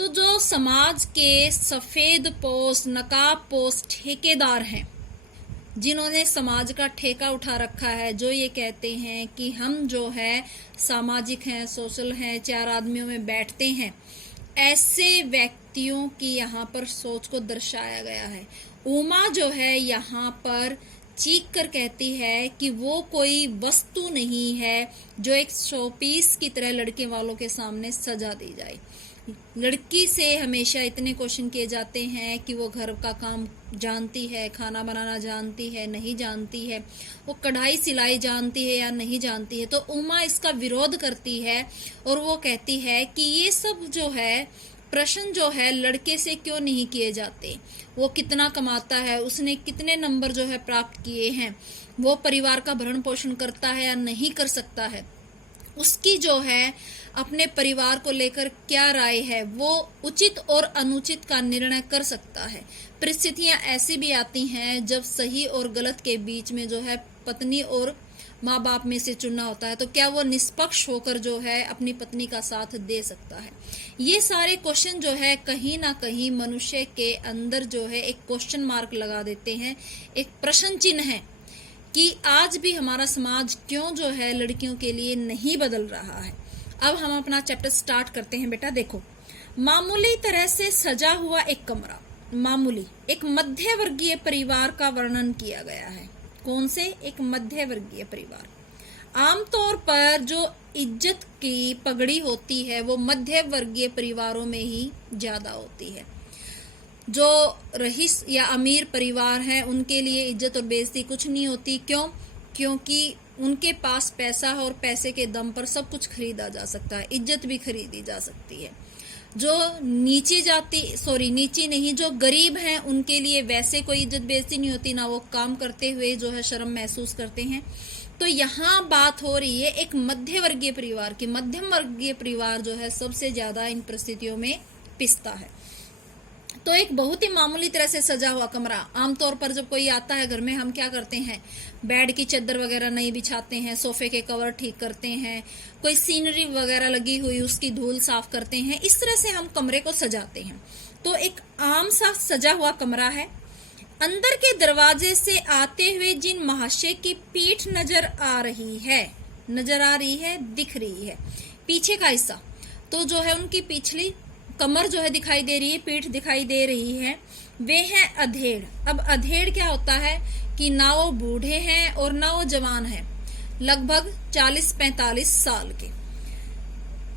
तो जो समाज के सफेद पोस्ट नकाब पोस्ट ठेकेदार हैं, जिन्होंने समाज का ठेका उठा रखा है, जो ये कहते हैं कि हम जो है सामाजिक हैं, सोशल हैं, चार आदमियों में बैठते हैं, ऐसे व्यक्तियों की यहाँ पर सोच को दर्शाया गया है। उमा जो है यहाँ पर चीख कर कहती है कि वो कोई वस्तु नहीं है जो एक शोपीस की तरह लड़के वालों के सामने सजा दी जाए। लड़की से हमेशा इतने क्वेश्चन किए जाते हैं कि वो घर का काम जानती है, खाना बनाना जानती है, नहीं जानती है, वो कढ़ाई सिलाई जानती है या नहीं जानती है। तो उमा इसका विरोध करती है और वो कहती है कि ये सब जो है प्रश्न जो है लड़के से क्यों नहीं किए जाते, वो कितना कमाता है, उसने कितने नंबर जो है प्राप्त किए हैं, वो परिवार का भरण पोषण करता है या नहीं कर सकता है, उसकी जो है अपने परिवार को लेकर क्या राय है, वो उचित और अनुचित का निर्णय कर सकता है। परिस्थितियां ऐसी भी आती हैं जब सही और गलत के बीच में जो है पत्नी और माँ बाप में से चुनना होता है, तो क्या वो निष्पक्ष होकर जो है अपनी पत्नी का साथ दे सकता है। ये सारे क्वेश्चन जो है कहीं ना कहीं मनुष्य के अंदर जो है एक क्वेश्चन मार्क लगा देते हैं, एक प्रश्न चिन्ह है कि आज भी हमारा समाज क्यों जो है लड़कियों के लिए नहीं बदल रहा है। अब हम अपना चैप्टर स्टार्ट करते हैं। बेटा देखो, मामूली तरह से सजा हुआ एक कमरा, मामूली एक मध्य वर्गीय परिवार का वर्णन किया गया है। कौन से? एक मध्य वर्गीय परिवार। आमतौर पर जो इज्जत की पगड़ी होती है वो मध्य वर्गीय परिवारों में ही ज्यादा होती है। जो रईस या अमीर परिवार है उनके लिए इज्जत और बेइज्जती कुछ नहीं होती। क्यों? क्योंकि उनके पास पैसा है और पैसे के दम पर सब कुछ खरीदा जा सकता है, इज्जत भी खरीदी जा सकती है। जो नीची नहीं, जो गरीब हैं उनके लिए वैसे कोई इज्जत बेइज्जती नहीं होती, ना वो काम करते हुए जो है शर्म महसूस करते हैं। तो यहाँ बात हो रही है एक मध्य वर्गीय परिवार की। मध्यम वर्गीय परिवार जो है सबसे ज्यादा इन परिस्थितियों में पिसता है। तो एक बहुत ही मामूली तरह से सजा हुआ कमरा। आमतौर पर जब कोई आता है घर में, हम क्या करते हैं, बेड की चादर वगैरह नहीं बिछाते हैं, सोफे के कवर ठीक करते हैं, कोई सीनरी वगैरह लगी हुई उसकी धूल साफ करते हैं, इस तरह से हम कमरे को सजाते हैं। तो एक आम सा सजा हुआ कमरा है। अंदर के दरवाजे से आते हुए जिन महाशय की पीठ नजर आ रही है, दिख रही है, पीछे का हिस्सा, तो जो है उनकी पिछली कमर जो है दिखाई दे रही है, पीठ दिखाई दे रही है, वे हैं अधेड़। अब अधेड़ क्या होता है कि ना वो बूढ़े हैं और ना वो जवान हैं, लगभग 40-45 साल के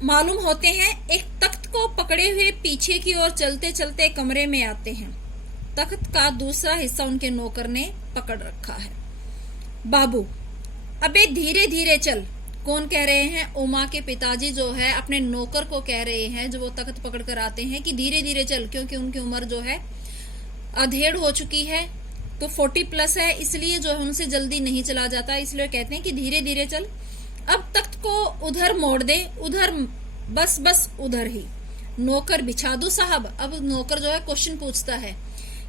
मालूम होते हैं। एक तख्त को पकड़े हुए पीछे की ओर चलते चलते कमरे में आते हैं। तख्त का दूसरा हिस्सा उनके नौकर ने पकड़ रखा है। बाबू, अबे धीरे धीरे चल। कौन कह रहे हैं? उमा के पिताजी जो है अपने नौकर को कह रहे हैं, जो वो तख्त पकड़ कर आते हैं, कि धीरे धीरे चल, क्योंकि उनकी उम्र जो है अधेड़ हो चुकी है, तो 40+ है, इसलिए जो है उनसे जल्दी नहीं चला जाता, इसलिए कहते हैं कि धीरे धीरे चल। अब तख्त को उधर मोड़ दे, उधर, बस उधर ही। नौकर, बिछा दूं साहब? अब नौकर जो है क्वेश्चन पूछता है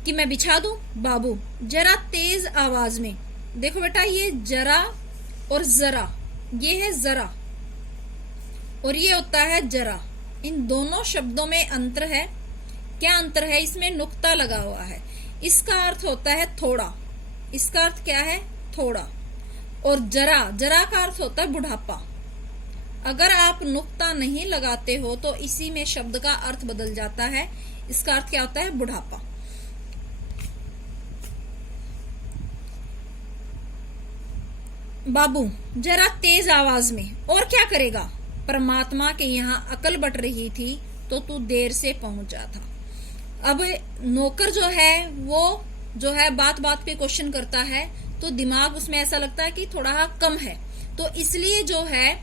कि मैं बिछा दूं? बाबू जरा तेज आवाज में, देखो बेटा, ये जरा और जरा, ये है जरा और ये होता है जरा। इन दोनों शब्दों में अंतर है। क्या अंतर है? इसमें नुक्ता लगा हुआ है। इसका अर्थ होता है थोड़ा, इसका अर्थ क्या है? थोड़ा। और जरा का अर्थ होता है बुढ़ापा। अगर आप नुक्ता नहीं लगाते हो तो इसी में शब्द का अर्थ बदल जाता है। इसका अर्थ क्या होता है? बुढ़ापा। बाबू जरा तेज आवाज में, और क्या करेगा? परमात्मा के यहाँ अकल बट रही थी तो तू देर से पहुंचा था। अब नौकर जो है वो जो है बात बात पे क्वेश्चन करता है, तो दिमाग उसमें ऐसा लगता है कि थोड़ा कम है, तो इसलिए जो है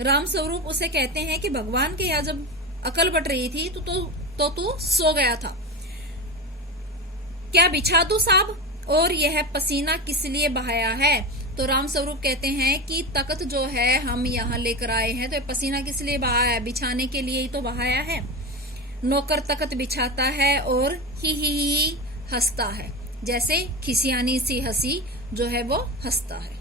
राम स्वरूप उसे कहते हैं कि भगवान के यहाँ जब अकल बट रही थी तो तू सो गया था। क्या बिछा दूं साहब? और यह पसीना किस लिए बहाया है? तो राम स्वरूप कहते हैं कि तख्त जो है हम यहाँ लेकर आए हैं, तो पसीना किस लिए बहाया है? बिछाने के लिए ही तो बहाया है। नौकर तख्त बिछाता है और ही हंसता है, जैसे खिसियानी सी हंसी जो है वो हंसता है।